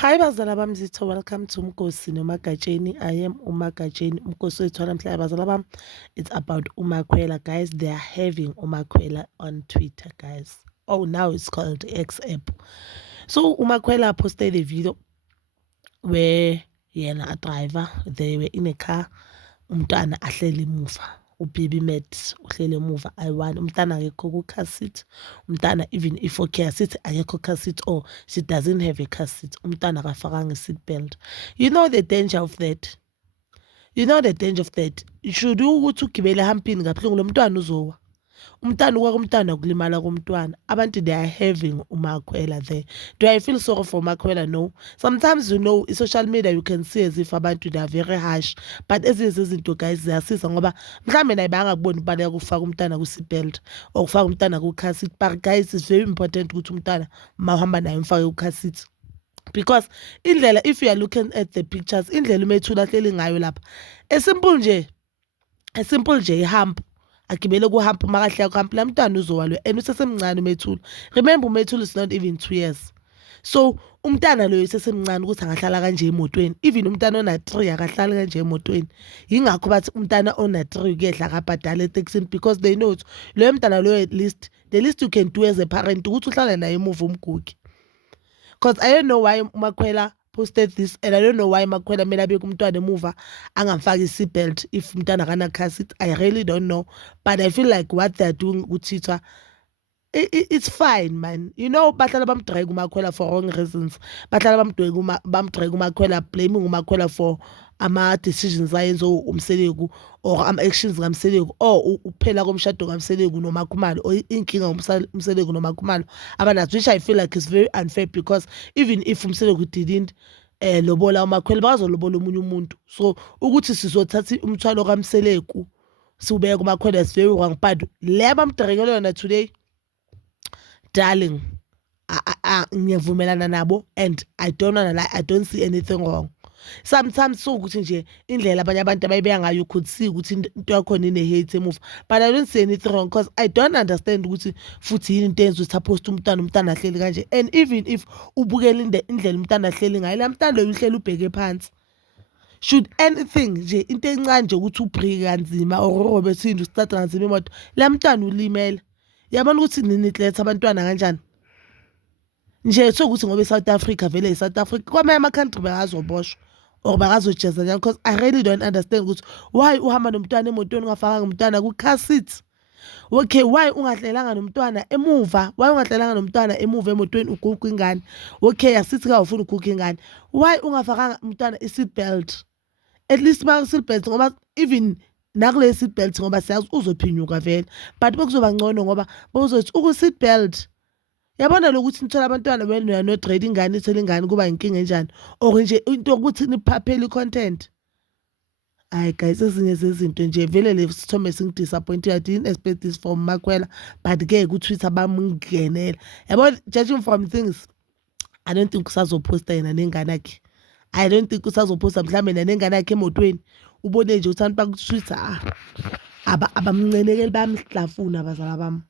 Hi bazala bami zitho, welcome to Mkosi noMagatsheni. I am uMagatsheni. Mkosi wethu namhlanje bazala bami. It's about Umakwela, guys. They are having Umakwela on Twitter, guys. Oh, now it's called X app. So Umakwela posted a video where a driver, they were in a car, umntwana ahleli emuva. Ubaby mat uhleli emuva ayi-1, umntana akekho ku-car seat, umntana even if car seat akekho car seat, or she doesn't have a car seat, umntana akafakanga seat belt. You know the danger of that. Should ukuthi ugibele ehampini kabuhlungu lo mntwana uzowa. Umntwana ukulimala komntwana. Abantu, they are having Umakwela there. Do I feel sorry for Umakwela? No. Sometimes, in social media you can see as if abantu, they are very harsh, but ezinye izinto, guys, ziyasiza ngoba mhlambe naye bangakuboni ibala ukufaka umntana ku-seatbelt or ukufaka umntana ku-car seat. But guys, it's very important ukuthi umntana mawuhamba naye umfake ku-car seat, because indlela, if you are looking at the pictures, indlela uMethuli ahleli ngayo lapha simple nje ihamba agibele kuhampa makahle kuhampa la mntwana uzowalwe and usesemncane uMethuli. Remember, uMethuli is not even 2 years. So umntana loyo usesemncane ukuthi angahlala kanje emotweni. Even umntana ona-3 akahlali kanje emotweni. Yingakho bathi umntana ona-3 kuyehla akabhadala eTaxini, because they know ukuthi loyo mntana loyo, at least the least you can do as a parent ukuthi uhlale naye emuva umgugi. Because I don't know why Umakwela posted this, and I don't know why Umakwela made abeke umntwana emuva angamfaki i-seatbelt if umntana akana-car seat. I really don't know, but I feel like what they're doing with Twitter, it's fine, man. Bahlala bamdrag Umakwela for wrong reasons. Bahlala bamdrag Umakwela, blaming Umakwela for ama-decisions ayenza uMseleku or ama-actions kaMseleku or ukuphela komshado kaMseleku noMakhumalo or inkinga uMseleku noMakhumalo abanazo, which I feel like is very unfair, because even if uMseleku didn't lobola uMakwela bazolobola omunye umuntu. So ukuthi sizothatha umthwalo kaMseleku siubeka kuMakwela is very wrong, but le abamdragela yona today, darling, ngiyavumelana nabo, and I don't wanna lie, I don't see anything wrong. Sometimes so ukuthi nje indlela abanye abantu abayibeka ngayo, you could see ukuthi into yakhona ine-hate emuva, but I don't see anything wrong, because I don't understand ukuthi futhi yini into enza ukuthi aphoste umntana ahleli kanje. And even if ubukela indlela umntana ahleli ngayo, la mntana loyo uhleli ubheke phansi. Should anything nje into encane nje ukuthi ubhrike kanzima or urobe sindlu usithatha kanzima imoto, la mntana ulimele. Yabona ukuthi nini letha abantwana kanjani nje, sokuthi ngoba eSouth Africa vele eSouth Africa, kwamanye ama-country bakazoboshwa or bakazojeza njalo, because I really don't understand ukuthi why uhamba nomntwana emotweni ungafakanga umntwana ku-car seat. Okay, why ungahlelanga nomntwana emuva? Why ungahlelanga nomntwana emuva emotweni uguga ingane? Okay, asithi ka ufuna uguga ingane, why ungafakanga umntwana i-seat belt? At least ma-seat belt, ngoba even nakule seat belt ngoba siyazi uzophinyuka vele, but bekuzoba ngcono ngoba bozothi uku-seat belt. Yabona lokuthi nithola abantwana when you are not ready, ingane ithole ingane kuba inkinga enjani, or nje into ukuthi niphaphele i-content. Hayi guys, ezinye zezinto nje vele le sithombe singidisappointed. I didn't expect this from Makwela, but-ke ku-Twitter bamungenela. Yabona, judging from things, I don't think usazophosta yena nengane yakhe. I don't think usazophosta mhlambe nengane yakhe emotweni. Ubone nje uthanda ku-Twitter abamncenekeli bayamhlafuna abazala bami.